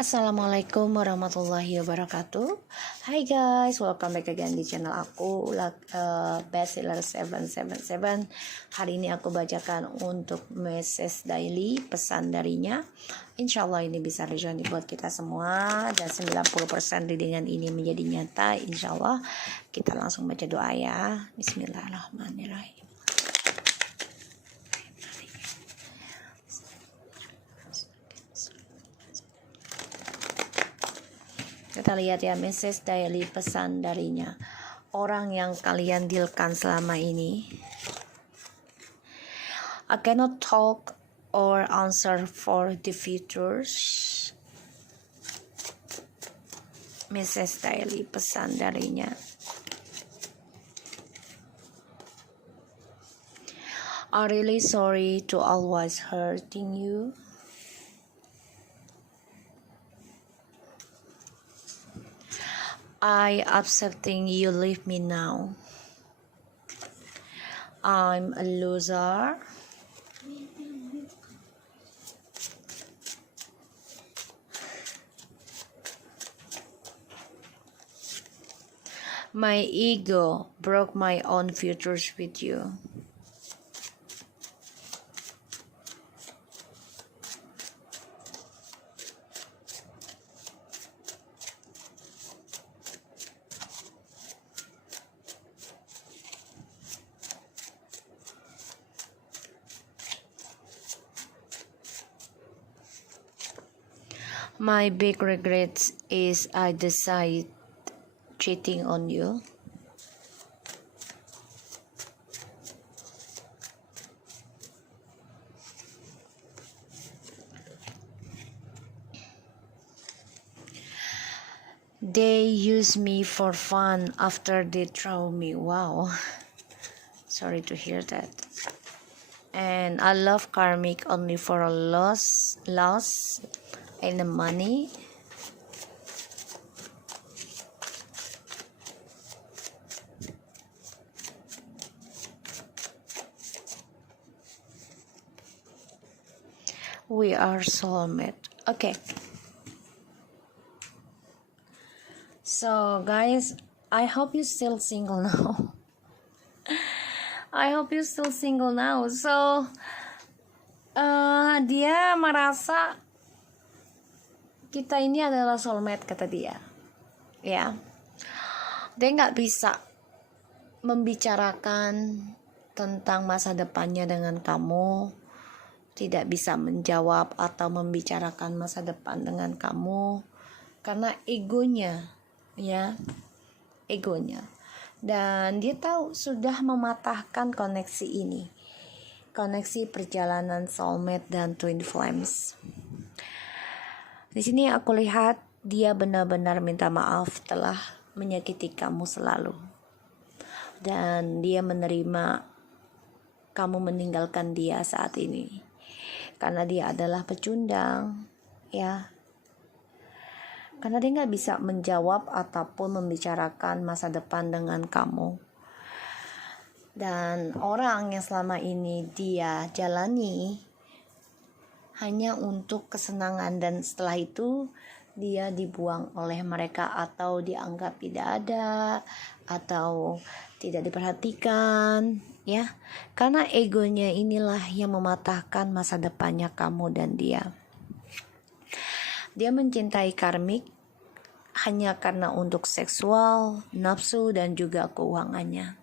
Assalamualaikum warahmatullahi wabarakatuh. Hai guys, welcome back again di channel aku, Bestseller 777. Hari ini aku bacakan untuk message daily, pesan darinya. Insya Allah ini bisa resonate buat kita semua, dan 90% readingan ini menjadi nyata. Insya Allah kita langsung baca doa ya. Bismillahirrahmanirrahim. Kita lihat ya, message daily, pesan darinya. Orang yang kalian dealkan selama ini, I cannot talk or answer for the futures. Message daily, pesan darinya. I'm really sorry to always hurting you. I accepting you leave me now. I'm a loser. My ego broke my own futures with you. My big regret is I decide cheating on you. They use me for fun after they throw me. Wow. Sorry to hear that. And I love karmic only for a loss and the money. We are soulmate. Okay. So guys, I hope you still single now. I hope you still single now. So dia merasa kita ini adalah soulmate, kata dia. Ya, dia nggak bisa membicarakan tentang masa depannya dengan kamu, tidak bisa menjawab atau membicarakan masa depan dengan kamu karena egonya, ya, egonya. Dan dia tahu sudah mematahkan koneksi ini, koneksi perjalanan soulmate dan twin flames. Di sini aku lihat dia benar-benar minta maaf telah menyakiti kamu selalu, dan dia menerima kamu meninggalkan dia saat ini karena dia adalah pecundang, ya. Karena dia nggak bisa menjawab ataupun membicarakan masa depan dengan kamu. Dan orang yang selama ini dia jalani hanya untuk kesenangan, dan setelah itu dia dibuang oleh mereka atau dianggap tidak ada atau tidak diperhatikan, ya. Karena egonya inilah yang mematahkan masa depannya kamu dan dia. Dia mencintai karmik hanya karena untuk seksual, nafsu, dan juga keuangannya.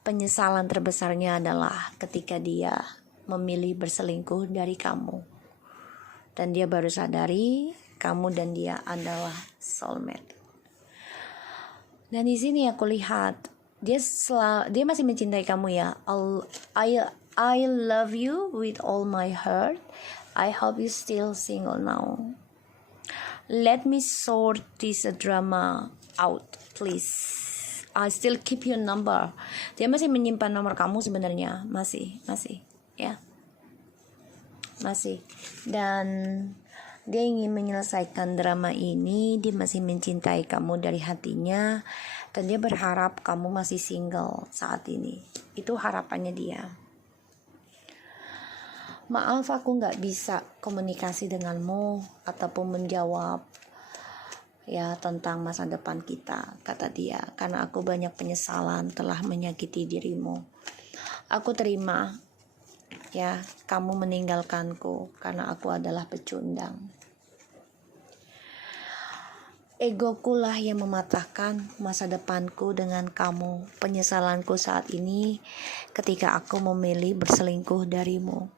Penyesalan terbesarnya adalah ketika dia memilih berselingkuh dari kamu, dan dia baru sadari kamu dan dia adalah soulmate. Dan di sini aku lihat dia masih mencintai kamu, ya. I love you with all my heart. I hope you still single now. Let me sort this drama out, please. I still keep your number. Dia masih menyimpan nomor kamu sebenarnya, masih, ya, masih. Dan dia ingin menyelesaikan drama ini. Dia masih mencintai kamu dari hatinya, dan dia berharap kamu masih single saat ini. Itu harapannya dia. maaf aku nggak bisa komunikasi denganmu ataupun menjawab ya tentang masa depan kita, kata dia, karena aku banyak penyesalan telah menyakiti dirimu. Aku terima ya kamu meninggalkanku karena aku adalah pecundang. Egoku lah yang mematahkan masa depanku dengan kamu. Penyesalanku saat ini ketika aku memilih berselingkuh darimu.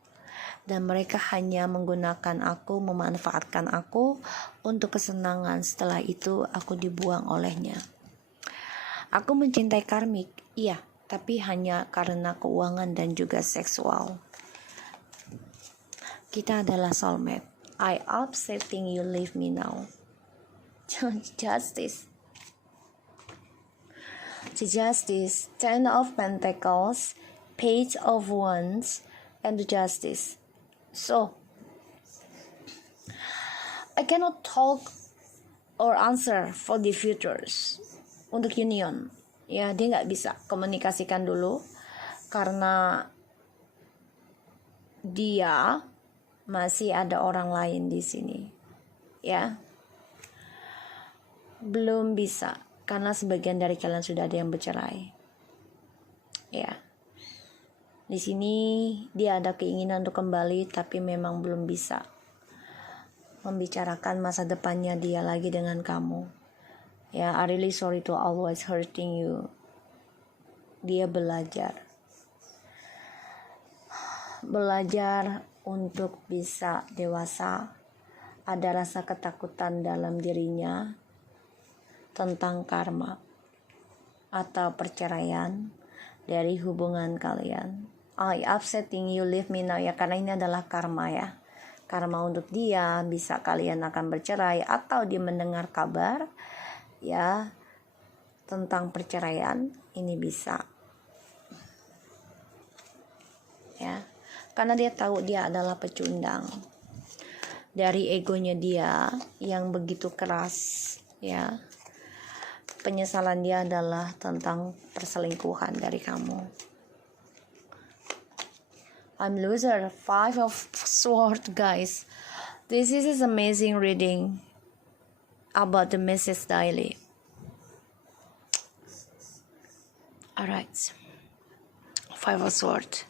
Dan mereka hanya menggunakan aku, memanfaatkan aku untuk kesenangan. Setelah itu aku dibuang olehnya. Aku mencintai karmik, iya, tapi hanya karena keuangan dan juga seksual. Kita adalah soulmate. I upsetting you leave me now. Justice. The Justice, Ten of Pentacles, Page of Wands, and the Justice. So, I cannot talk or answer for the futures. Untuk union, ya dia nggak bisa komunikasikan dulu karena dia masih ada orang lain di sini, ya. Belum bisa karena sebagian dari kalian sudah ada yang bercerai, ya. Di sini dia ada keinginan untuk kembali tapi memang belum bisa membicarakan masa depannya dia lagi dengan kamu. Ya, I really sorry to always hurting you. Dia belajar untuk bisa dewasa. Ada rasa ketakutan dalam dirinya tentang karma atau perceraian dari hubungan kalian. I upsetting you leave me now, ya karena ini adalah karma, ya. Karma untuk dia, bisa kalian akan bercerai atau dia mendengar kabar ya tentang perceraian, ini bisa, ya, karena dia tahu dia adalah pecundang. Dari egonya dia yang begitu keras, ya, penyesalan dia adalah tentang perselingkuhan dari kamu. I'm loser, 5 of Swords, guys. This is amazing reading about the Mrs. Daily. Alright, 5 of Swords.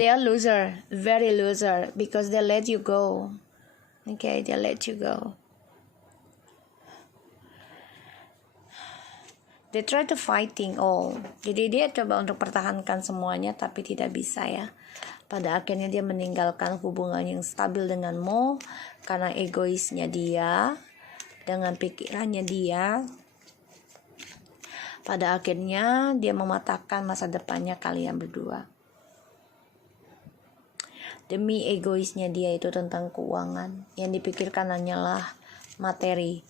They are loser, very loser, because they let you go. Okay, they let you go. They try to fighting all. Jadi dia coba untuk pertahankan semuanya, tapi tidak bisa, ya. Pada akhirnya dia meninggalkan hubungan yang stabil denganmu karena egoisnya dia, dengan pikirannya dia. Pada akhirnya dia mematahkan masa depannya kalian berdua. Demi egoisnya dia itu tentang keuangan, yang dipikirkan hanyalah materi.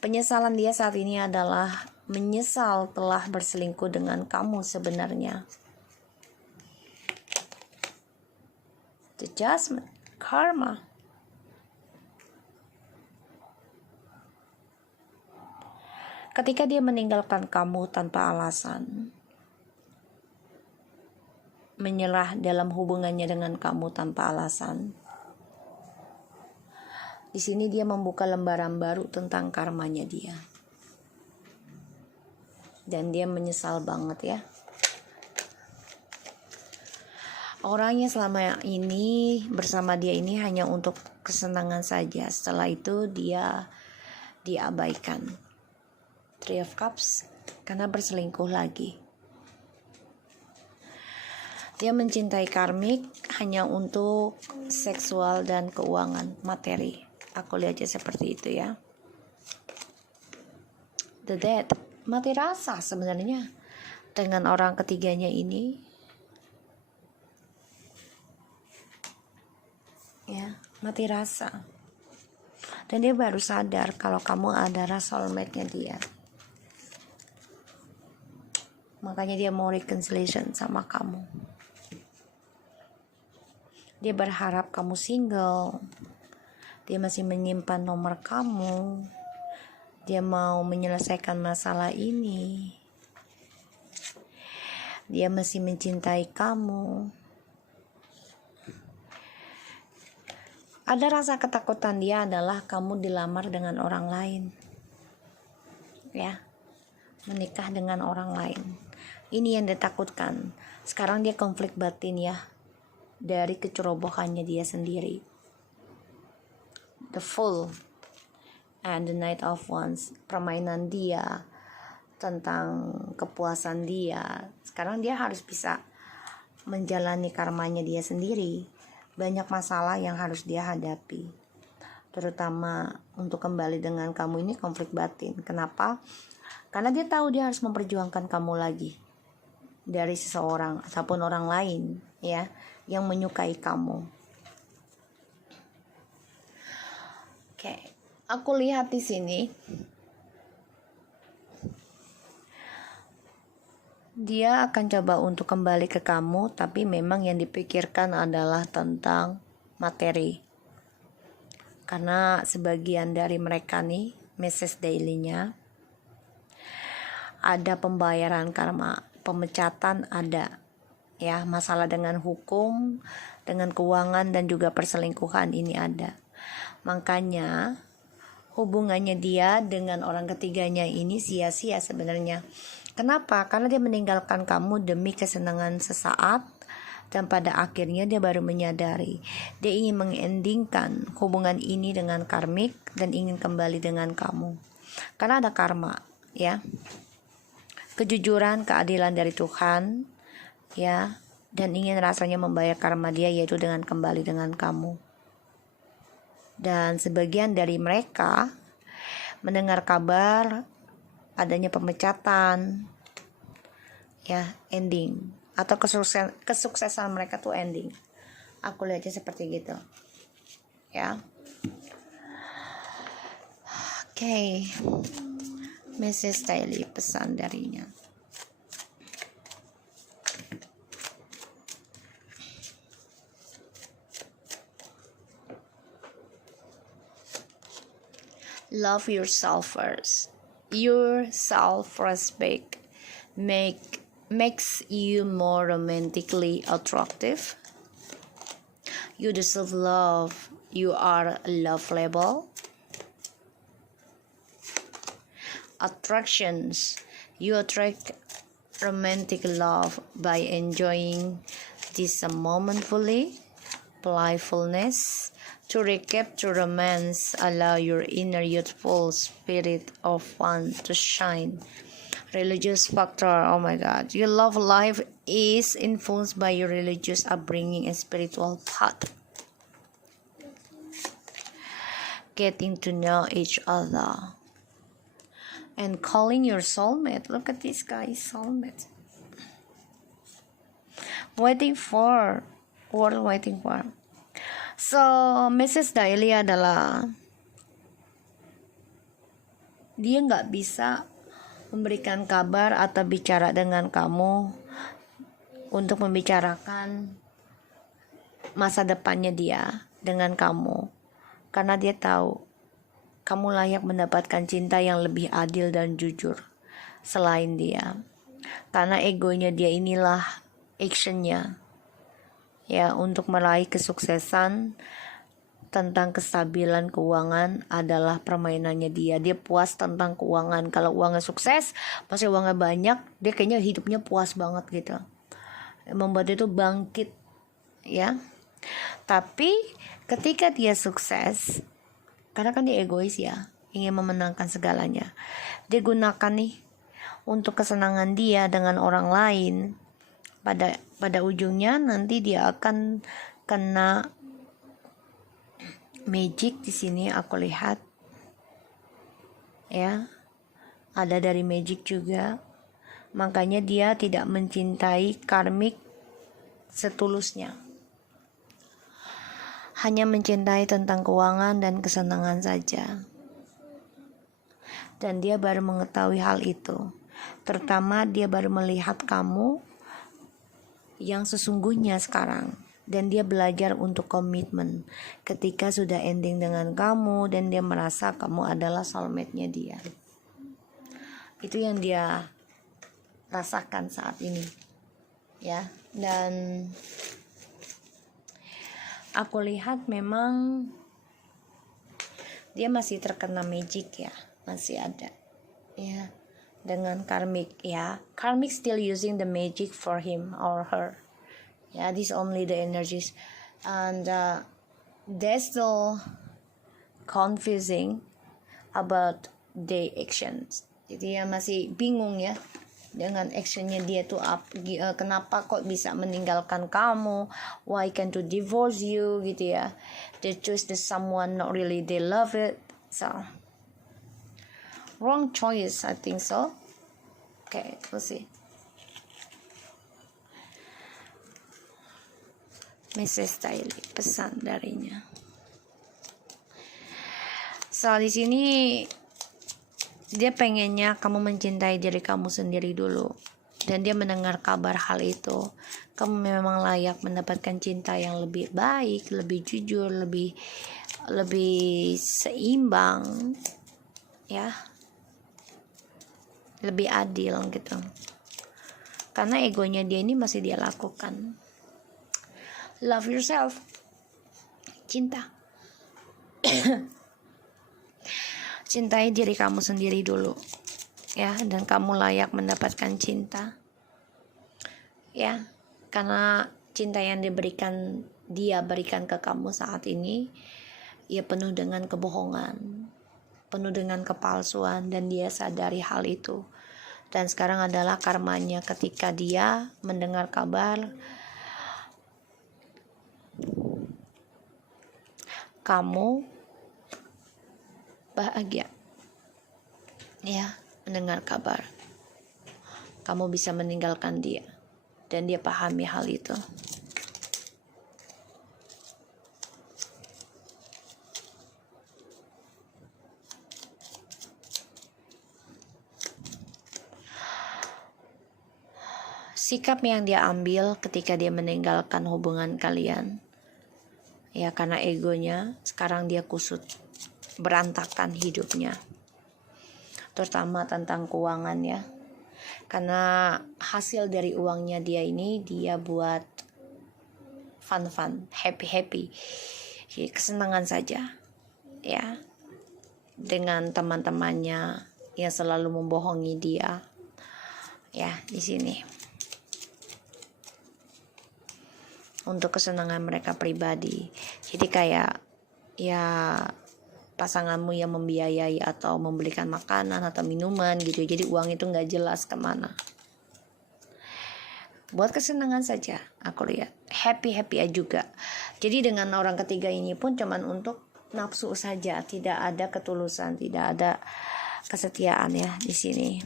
Penyesalan dia saat ini adalah menyesal telah berselingkuh dengan kamu sebenarnya. The Judgment, karma. Ketika dia meninggalkan kamu tanpa alasan, menyerah dalam hubungannya dengan kamu tanpa alasan, di sini dia membuka lembaran baru tentang karmanya dia, dan dia menyesal banget, ya. Orangnya selama ini bersama dia ini hanya untuk kesenangan saja. Setelah itu dia diabaikan. 3 of Cups, karena berselingkuh lagi. Dia mencintai karmik hanya untuk seksual dan keuangan, materi. Aku lihatnya seperti itu, ya. The Death, mati rasa sebenarnya dengan orang ketiganya ini, ya, mati rasa. Dan dia baru sadar kalau kamu adalah soulmate-nya dia. Makanya dia mau reconciliation sama kamu. Dia berharap kamu single. Dia masih menyimpan nomor kamu. Dia mau menyelesaikan masalah ini. Dia masih mencintai kamu. Ada rasa ketakutan dia adalah kamu dilamar dengan orang lain, ya, menikah dengan orang lain. Ini yang ditakutkan. Sekarang dia konflik batin ya, dari kecerobohannya dia sendiri. The Fool and the Knight of Wands, permainan dia tentang kepuasan dia. Sekarang dia harus bisa menjalani karmanya dia sendiri. Banyak masalah yang harus dia hadapi, terutama untuk kembali dengan kamu ini konflik batin. Kenapa? Karena dia tahu dia harus memperjuangkan kamu lagi dari seseorang ataupun orang lain, ya, yang menyukai kamu. Oke, aku lihat di sini dia akan coba untuk kembali ke kamu, tapi memang yang dipikirkan adalah tentang materi. Karena sebagian dari mereka nih, message daily-nya, ada pembayaran karma, pemecatan ada, ya, masalah dengan hukum, dengan keuangan dan juga perselingkuhan ini ada. Makanya hubungannya dia dengan orang ketiganya ini sia-sia sebenarnya. Kenapa? Karena dia meninggalkan kamu demi kesenangan sesaat, dan pada akhirnya dia baru menyadari dia ingin mengendingkan hubungan ini dengan karmik dan ingin kembali dengan kamu. Karena ada karma, ya. Kejujuran, keadilan dari Tuhan, ya, dan ingin rasanya membayar karma dia, yaitu dengan kembali dengan kamu. Dan sebagian dari mereka mendengar kabar adanya pemecatan, ya, ending, atau kesuksesan mereka tuh ending. Aku lihatnya seperti gitu, ya. Oke, Mrs. Daily, pesan darinya. Love yourself first. Your self-respect makes you more romantically attractive. You deserve love. You are lovable. Attractions. You attract romantic love by enjoying this moment fully. Playfulness. To recap, to romance, allow your inner youthful spirit of fun to shine. Religious factor, oh my god, your love life is influenced by your religious upbringing and spiritual path. Getting to know each other and calling your soulmate. Look at this guy, soulmate. Waiting for. So, Mrs. Daily adalah dia nggak bisa memberikan kabar atau bicara dengan kamu untuk membicarakan masa depannya dia dengan kamu, karena dia tahu kamu layak mendapatkan cinta yang lebih adil dan jujur selain dia. Karena egonya dia inilah actionnya, ya, untuk meraih kesuksesan. Tentang kestabilan keuangan adalah permainannya dia. Dia puas tentang keuangan. Kalau uangnya sukses, pasti uangnya banyak, dia kayaknya hidupnya puas banget gitu. Membuat itu bangkit, ya. Tapi ketika dia sukses, karena kan dia egois ya, ingin memenangkan segalanya, dia gunakan nih untuk kesenangan dia dengan orang lain. Pada ujungnya nanti dia akan kena magic. Di sini aku lihat, ya, ada dari magic juga. Makanya dia tidak mencintai karmik setulusnya, hanya mencintai tentang keuangan dan kesenangan saja. Dan dia baru mengetahui hal itu. Terutama dia baru melihat kamu yang sesungguhnya sekarang. Dan dia belajar untuk komitmen ketika sudah ending dengan kamu, dan dia merasa kamu adalah soulmate-nya dia. Itu yang dia rasakan saat ini, ya. Dan aku lihat memang dia masih terkena magic ya, masih ada ya, dengan karmic ya. Karmic still using the magic for him or her ya. This only the energies, and they still confusing about the actions. Jadi dia masih bingung ya dengan actionnya dia tuh kenapa kok bisa meninggalkan kamu, why can't to divorce you gitu ya. They choose the someone not really they love it, so wrong choice I think so. Okay, we'll see. Message daily, pesan darinya. So di sini dia pengennya kamu mencintai diri kamu sendiri dulu, dan dia mendengar kabar hal itu. Kamu memang layak mendapatkan cinta yang lebih baik, lebih jujur, lebih seimbang ya, lebih adil gitu. Karena egonya dia ini masih dia lakukan. Love yourself, cinta. Cintai diri kamu sendiri dulu ya, dan kamu layak mendapatkan cinta ya, karena cinta yang dia berikan ke kamu saat ini ya penuh dengan kebohongan, penuh dengan kepalsuan, dan dia sadari hal itu. Dan sekarang adalah karmanya ketika dia mendengar kabar kamu bahagia ya, mendengar kabar kamu bisa meninggalkan dia, dan dia pahami hal itu. Sikap yang dia ambil ketika dia meninggalkan hubungan kalian ya, karena egonya sekarang dia kusut, berantakan hidupnya, terutama tentang keuangan ya, karena hasil dari uangnya dia ini dia buat fun, happy, kesenangan saja ya, dengan teman-temannya yang selalu membohongi dia ya di sini, untuk kesenangan mereka pribadi. Jadi kayak ya pasanganmu yang membiayai atau membelikan makanan atau minuman gitu, jadi uang itu nggak jelas kemana, buat kesenangan saja. Aku lihat happy juga. Jadi dengan orang ketiga ini pun cuman untuk nafsu saja, tidak ada ketulusan, tidak ada kesetiaan ya di sini.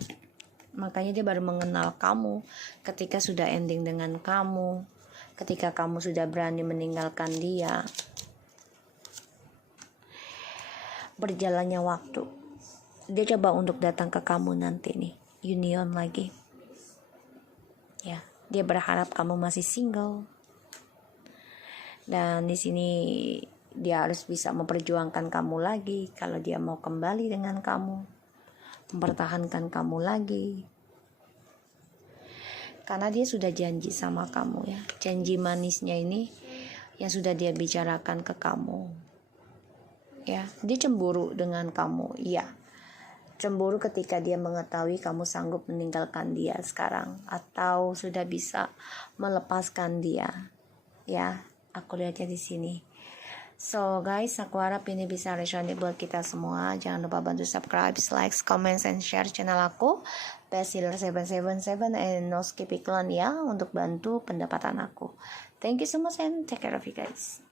Makanya dia baru mengenal kamu ketika sudah ending dengan kamu, ketika kamu sudah berani meninggalkan dia. Berjalannya waktu, dia coba untuk datang ke kamu nanti nih, union lagi ya. Dia berharap kamu masih single, dan di sini dia harus bisa memperjuangkan kamu lagi kalau dia mau kembali dengan kamu, mempertahankan kamu lagi, karena dia sudah janji sama kamu ya, janji manisnya ini yang sudah dia bicarakan ke kamu ya. Dia cemburu dengan kamu ya, cemburu ketika dia mengetahui kamu sanggup meninggalkan dia sekarang, atau sudah bisa melepaskan dia ya. Aku lihatnya di sini. So guys, aku harap ini bisa resonate buat kita semua. Jangan lupa bantu subscribe, like, comment, and share channel aku Best Healer 777 and No Skip Iklan ya, untuk bantu pendapatan aku. Thank you so much and take care of you guys.